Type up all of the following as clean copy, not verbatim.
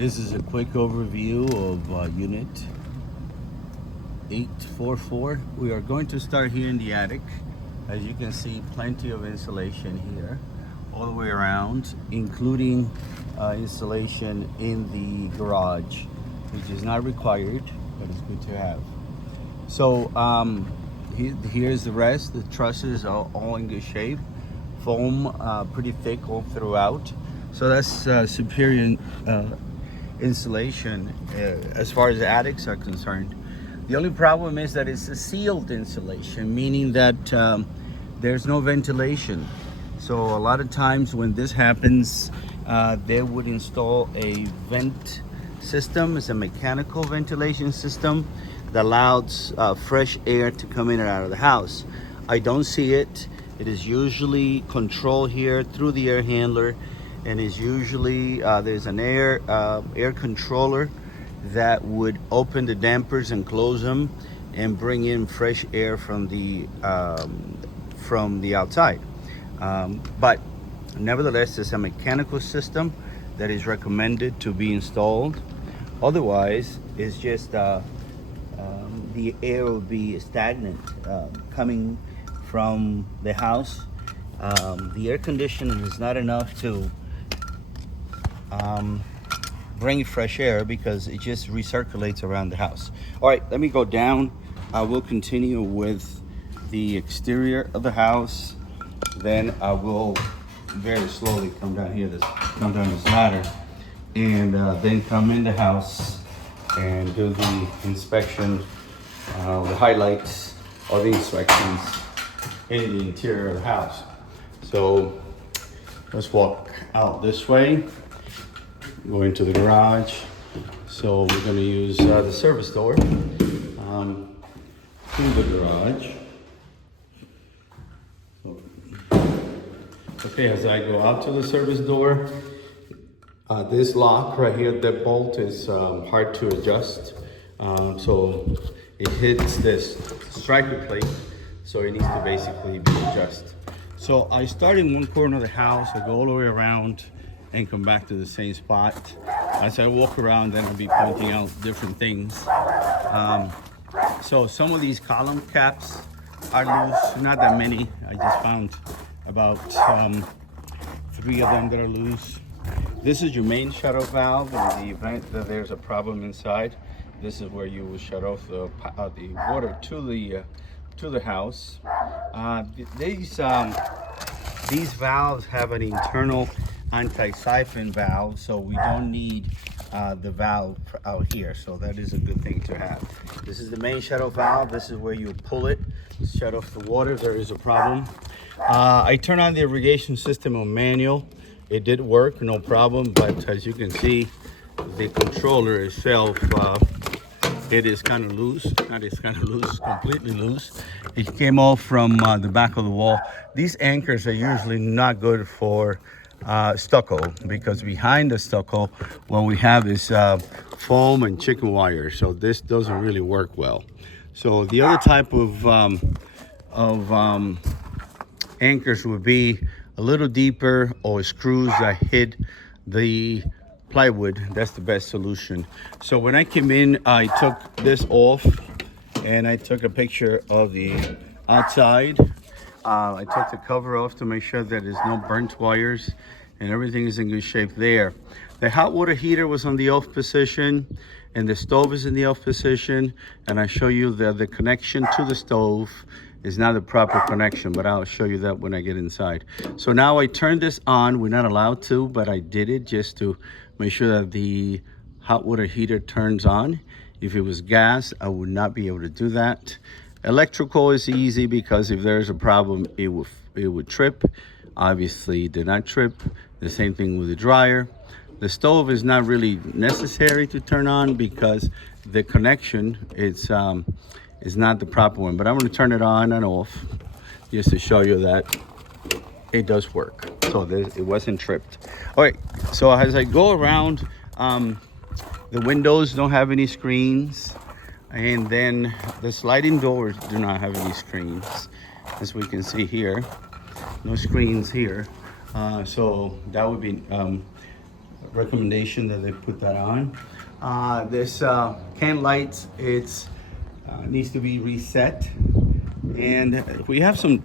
This is a quick overview of Unit 844. We are going to start here in the attic. As you can see, plenty of insulation here all the way around, including insulation in the garage, which is not required, but it's good to have. So here's the rest. The trusses are all in good shape. Foam pretty thick all throughout. So that's superior insulation as far as the attics are concerned. The only problem is that it's a sealed insulation, meaning that there's no ventilation. So a lot of times when this happens, they would install a vent system. It's a mechanical ventilation system that allows fresh air to come in and out of the house. I don't see it. It is usually controlled here through the air handler, and is usually there's an air controller that would open the dampers and close them and bring in fresh air from the outside. But nevertheless, it's a mechanical system that is recommended to be installed. Otherwise, it's just the air will be stagnant coming from the house. The air conditioning is not enough to bring fresh air because it just recirculates around the house. All right, let me go down. I will continue with the exterior of the house. Then I will very slowly come down this ladder, and then come in the house and do the inspection, the highlights of the inspections in the interior of the house. So let's walk out this way, go into the garage. So we're going to use the service door to the garage. Okay, as I go out to the service door, this lock right here, that bolt is hard to adjust. So it hits this striker plate, so it needs to basically be adjusted. So I start in one corner of the house, I go all the way around and come back to the same spot. As I walk around, then I'll be pointing out different things. So some of these column caps are loose, not that many. I just found about 3 of them that are loose. This is your main shut-off valve. In the event that there's a problem inside, this is where you will shut off the water to the house. These valves have an internal anti-siphon valve, so we don't need the valve out here, so that is a good thing to have. This is the main shut-off valve. This is where you pull it, shut off the water if there is a problem. I turn on the irrigation system on manual. It did work, no problem, but as you can see, the controller itself, it is kind of loose. Completely loose. It came off from the back of the wall. These anchors are usually not good for stucco, because behind the stucco, what we have is foam and chicken wire, so this doesn't really work well. So the other type of anchors would be a little deeper, or screws that hit the plywood. That's the best solution. So when I came in, I took this off and I took a picture of the outside. I took the cover off to make sure that there's no burnt wires and everything is in good shape there. The hot water heater was on the off position, and the stove is in the off position, and I show you that the connection to the stove is not the proper connection, but I'll show you that when I get inside. So now I turned this on. We're not allowed to, but I did it just to make sure that the hot water heater turns on. If it was gas, I would not be able to do that. Electrical is easy because if there's a problem, it would trip. Obviously, it did not trip. The same thing with the dryer. The stove is not really necessary to turn on because the connection is not the proper one. But I'm going to turn it on and off just to show you that it does work. So it wasn't tripped. All right. So as I go around, the windows don't have any screens, and then the sliding doors do not have any screens, as we can see here. No screens here. So that would be recommendation that they put that on. This can lights, it's needs to be reset, and we have some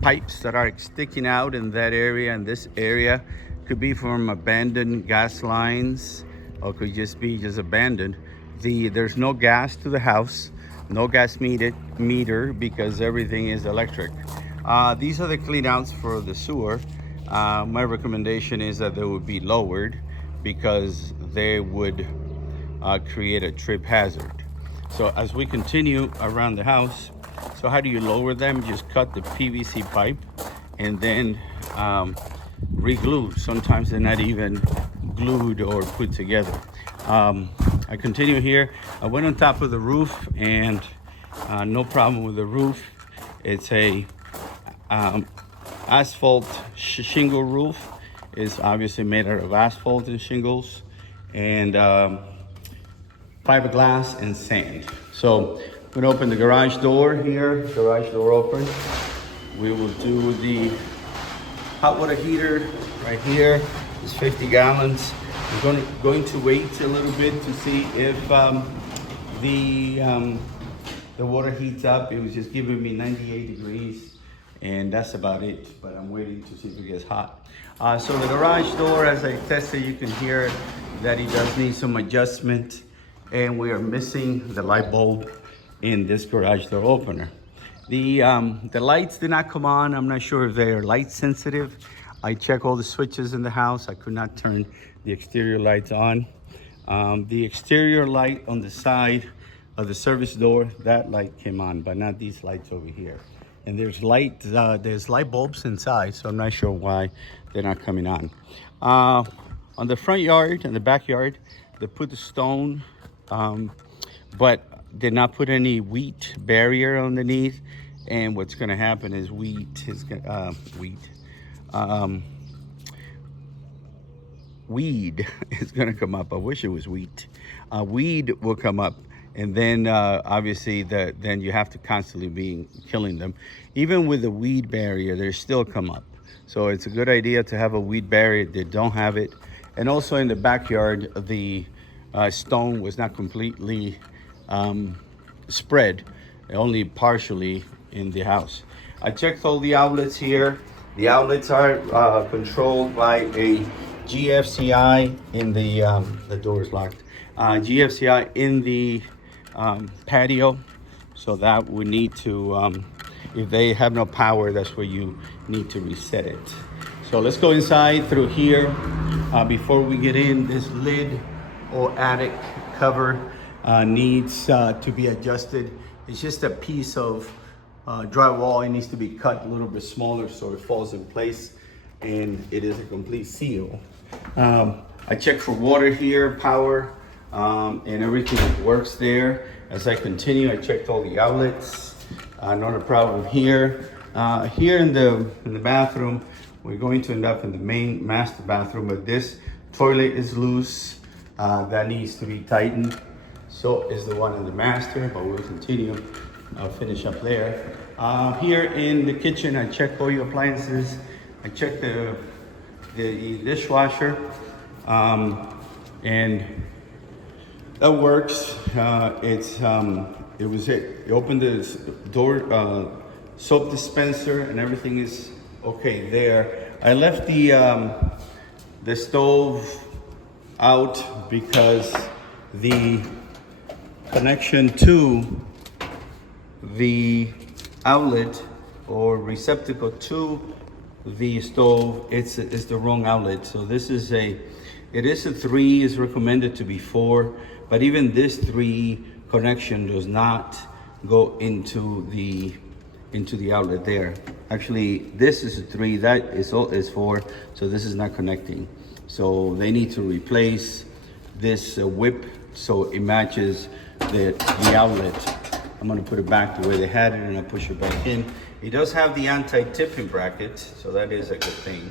pipes that are sticking out in that area, and this area could be from abandoned gas lines or could just be just abandoned. There's no gas to the house, no gas meter because everything is electric. These are the clean outs for the sewer. My recommendation is that they would be lowered because they would create a trip hazard. So as we continue around the house, so how do you lower them? Just cut the PVC pipe and then re-glue. Sometimes they're not even glued or put together. I continue here. I went on top of the roof and no problem with the roof. It's a asphalt shingle roof. It's obviously made out of asphalt and shingles and fiberglass and sand. So I'm gonna open the garage door here, garage door open. We will do the hot water heater right here. It's 50 gallons. I'm going to wait a little bit to see if the water heats up. It was just giving me 98 degrees and that's about it, but I'm waiting to see if it gets hot. So the garage door, as I tested, you can hear that it does need some adjustment, and we are missing the light bulb in this garage door opener. The lights did not come on. I'm not sure if they are light sensitive. I checked all the switches in the house. I could not turn the exterior lights on. The exterior light on the side of the service door, that light came on, but not these lights over here. And there's light bulbs inside, so I'm not sure why they're not coming on. On the front yard and the backyard, they put the stone, but did not put any wheat barrier underneath. And what's gonna happen is weed is gonna come up. I wish it was wheat. Weed will come up, and then obviously then you have to constantly be killing them. Even with the weed barrier, they still come up. So it's a good idea to have a weed barrier. They don't have it. And also in the backyard, the stone was not completely spread, only partially in the house. I checked all the outlets here. The outlets are controlled by a GFCI in the door is locked. GFCI in the patio, so that we need to, if they have no power, that's where you need to reset it. So let's go inside through here. Before we get in, this lid or attic cover needs to be adjusted. It's just a piece of drywall. It needs to be cut a little bit smaller so it falls in place, and it is a complete seal. I checked for water here, power, and everything works there. As I continue, I checked all the outlets. Not a problem here. Here in the bathroom, we're going to end up in the main master bathroom, but this toilet is loose. That needs to be tightened. So is the one in the master, but we'll continue. I'll finish up there. Here in the kitchen, I checked all your appliances. I checked the dishwasher, and that works. It opened the door, soap dispenser, and everything is okay there. I left the stove out because the connection to the outlet or receptacle to the stove, it's the wrong outlet. So this is it is a 3, is recommended to be 4, but even this 3 connection does not go into the outlet there. Actually, this is a 3, that is 4, so this is not connecting. So they need to replace this whip so it matches the outlet. I'm gonna put it back the way they had it, and I'll push it back in. It does have the anti-tipping bracket, so that is a good thing.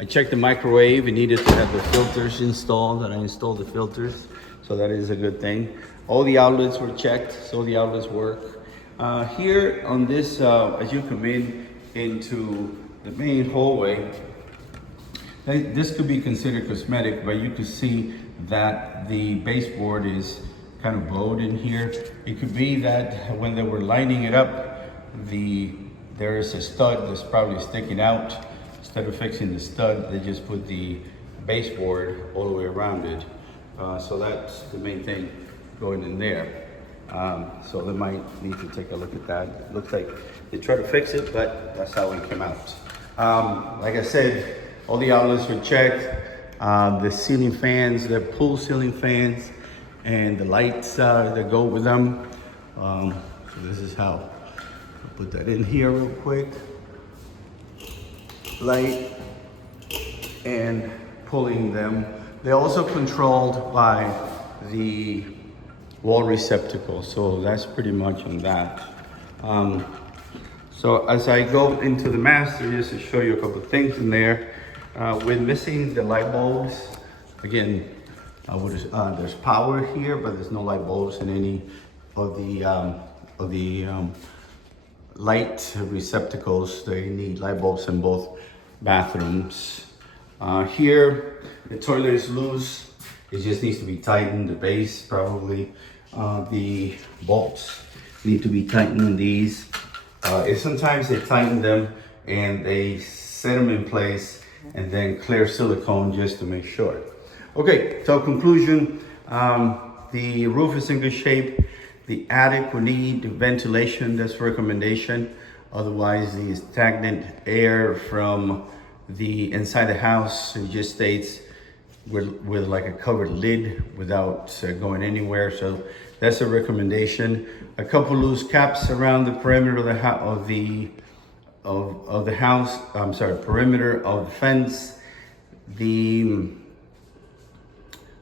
I checked the microwave. It needed to have the filters installed, and I installed the filters, so that is a good thing. All the outlets were checked, so the outlets work. Here on this, as you come into the main hallway, This could be considered cosmetic, but you can see that the baseboard is kind of bowed in here. It could be that when they were lining it up, there is a stud that's probably sticking out. Instead of fixing the stud, they just put the baseboard all the way around it. So that's the main thing going in there. So they might need to take a look at that. It looks like they tried to fix it, but that's how it came out. Like I said, all the outlets were checked. The ceiling fans, the pool ceiling fans, and the lights that go with them. So this is how, I'll put that in here real quick. Light and pulling them. They're also controlled by the wall receptacle, so that's pretty much on that. So as I go into the master, just to show you a couple of things in there, we're missing the light bulbs. Again, there's power here, but there's no light bulbs in any of the light receptacles. They need light bulbs in both bathrooms. Here, the toilet is loose. It just needs to be tightened, the base probably. The bolts need to be tightened on these. Sometimes they tighten them and they set them in place and then clear silicone just to make sure. Okay, so conclusion, the roof is in good shape. The attic will need ventilation, that's recommendation. Otherwise, the stagnant air from the inside the house, it just stays with like a covered lid without going anywhere. So that's a recommendation. A couple loose caps around the perimeter of the house. I'm sorry, perimeter of the fence. The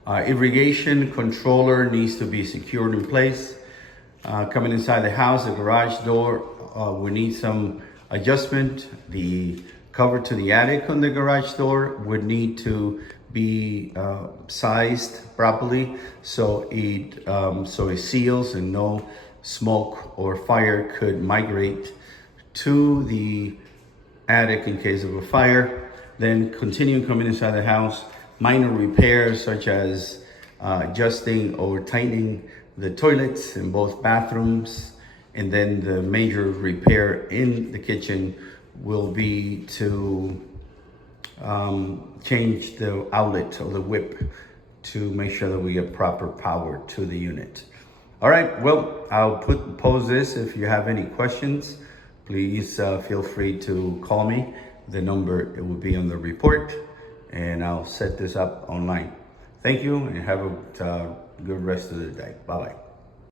irrigation controller needs to be secured in place. Coming inside the house, the garage door, we need some adjustment. The cover to the attic on the garage door would need to be sized properly so it seals and no smoke or fire could migrate to the attic in case of a fire. Then continuing coming inside the house, minor repairs such as adjusting or tightening the toilets in both bathrooms, and then the major repair in the kitchen will be to change the outlet or the whip to make sure that we get proper power to the unit. All right, well, I'll pose this. If you have any questions, please feel free to call me. The number, it will be on the report, and I'll set this up online. Thank you, and have a good rest of the day. Bye-bye.